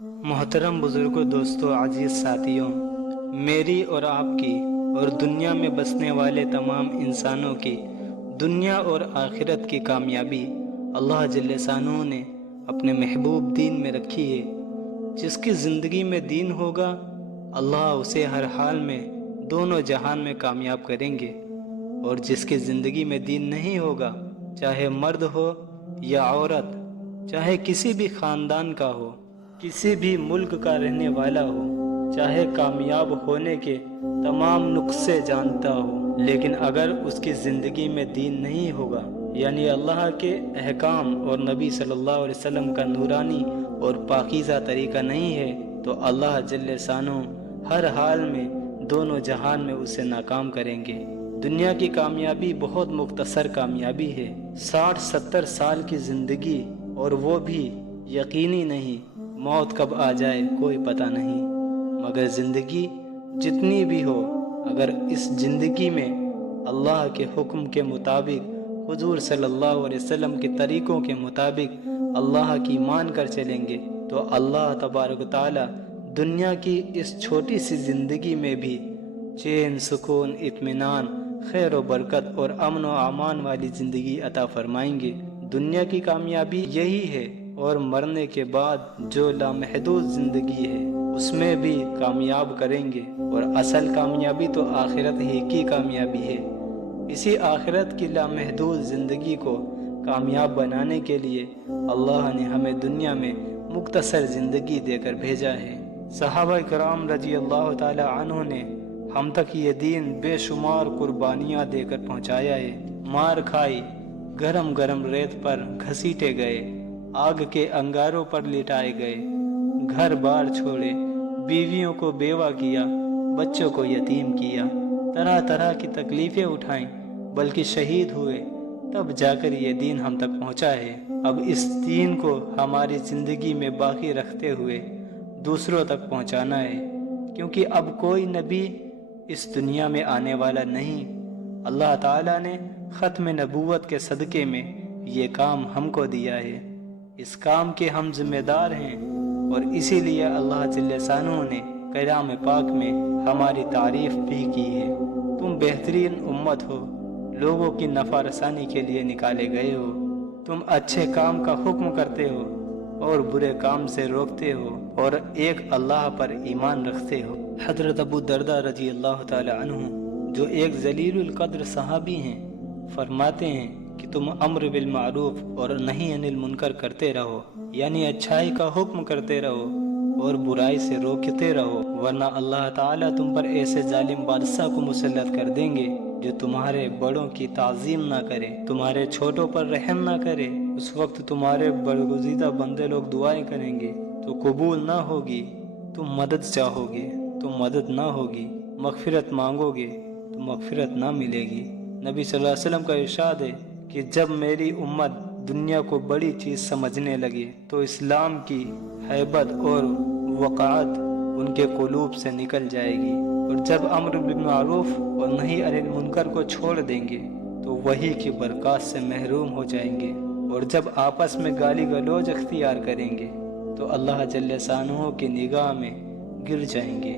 محترم بزرگوں، دوستوں، عزیز ساتھیوں، میری اور آپ کی اور دنیا میں بسنے والے تمام انسانوں کی دنیا اور آخرت کی کامیابی اللہ جل شانہ نے اپنے محبوب دین میں رکھی ہے۔ جس کی زندگی میں دین ہوگا، اللہ اسے ہر حال میں دونوں جہان میں کامیاب کریں گے، اور جس کی زندگی میں دین نہیں ہوگا، چاہے مرد ہو یا عورت، چاہے کسی بھی خاندان کا ہو، کسی بھی ملک کا رہنے والا ہو، چاہے کامیاب ہونے کے تمام نسخے جانتا ہو، لیکن اگر اس کی زندگی میں دین نہیں ہوگا، یعنی اللہ کے احکام اور نبی صلی اللہ علیہ وسلم کا نورانی اور پاکیزہ طریقہ نہیں ہے، تو اللہ جل شانہ ہر حال میں دونوں جہان میں اسے ناکام کریں گے۔ دنیا کی کامیابی بہت مختصر کامیابی ہے، 60-70 سال کی زندگی، اور وہ بھی یقینی نہیں، موت کب آ جائے کوئی پتہ نہیں۔ مگر زندگی جتنی بھی ہو، اگر اس زندگی میں اللہ کے حکم کے مطابق، حضور صلی اللہ علیہ وسلم کے طریقوں کے مطابق اللہ کی مان کر چلیں گے، تو اللہ تبارک و تعالی دنیا کی اس چھوٹی سی زندگی میں بھی چین، سکون، اطمینان، خیر و برکت اور امن و امان والی زندگی عطا فرمائیں گے۔ دنیا کی کامیابی یہی ہے، اور مرنے کے بعد جو لامحدود زندگی ہے اس میں بھی کامیاب کریں گے، اور اصل کامیابی تو آخرت ہی کی کامیابی ہے۔ اسی آخرت کی لامحدود زندگی کو کامیاب بنانے کے لیے اللہ نے ہمیں دنیا میں مختصر زندگی دے کر بھیجا ہے۔ صحابہ کرام رضی اللہ تعالی عنہ نے ہم تک یہ دین بے شمار قربانیاں دے کر پہنچایا ہے۔ مار کھائی، گرم گرم ریت پر گھسیٹے گئے، آگ کے انگاروں پر لٹائے گئے، گھر بار چھوڑے، بیویوں کو بیوہ کیا، بچوں کو یتیم کیا، طرح طرح کی تکلیفیں اٹھائیں، بلکہ شہید ہوئے، تب جا کر یہ دین ہم تک پہنچا ہے۔ اب اس دین کو ہماری زندگی میں باقی رکھتے ہوئے دوسروں تک پہنچانا ہے، کیونکہ اب کوئی نبی اس دنیا میں آنے والا نہیں۔ اللہ تعالیٰ نے ختم نبوت کے صدقے میں یہ کام ہم کو دیا ہے، اس کام کے ہم ذمہ دار ہیں، اور اسی لیے اللہ جل شانہ نے کلام پاک میں ہماری تعریف بھی کی ہے۔ تم بہترین امت ہو، لوگوں کی نفع رسانی کے لیے نکالے گئے ہو، تم اچھے کام کا حکم کرتے ہو اور برے کام سے روکتے ہو، اور ایک اللہ پر ایمان رکھتے ہو۔ حضرت ابو درداء رضی اللہ تعالی عنہ، جو ایک ذلیل القدر صحابی ہیں، فرماتے ہیں کہ تم امر بالمعروف اور نہی عن المنکر کرتے رہو، یعنی اچھائی کا حکم کرتے رہو اور برائی سے روکتے رہو، ورنہ اللہ تعالیٰ تم پر ایسے ظالم بادشاہ کو مسلط کر دیں گے جو تمہارے بڑوں کی تعظیم نہ کرے، تمہارے چھوٹوں پر رحم نہ کرے۔ اس وقت تمہارے برگزیدہ بندے لوگ دعائیں کریں گے تو قبول نہ ہوگی، تم مدد چاہو گے تو مدد نہ ہوگی، مغفرت مانگو گے تو مغفرت نہ ملے گی۔ نبی صلی اللہ علیہ وسلم کا ارشاد ہے کہ جب میری امت دنیا کو بڑی چیز سمجھنے لگے تو اسلام کی ہیبت اور وقعت ان کے قلوب سے نکل جائے گی، اور جب امر بالمعروف اور نہی عن المنکر کو چھوڑ دیں گے تو وحی کی برکات سے محروم ہو جائیں گے، اور جب آپس میں گالی گلوچ اختیار کریں گے تو اللہ جل شانہ کی نگاہ میں گر جائیں گے۔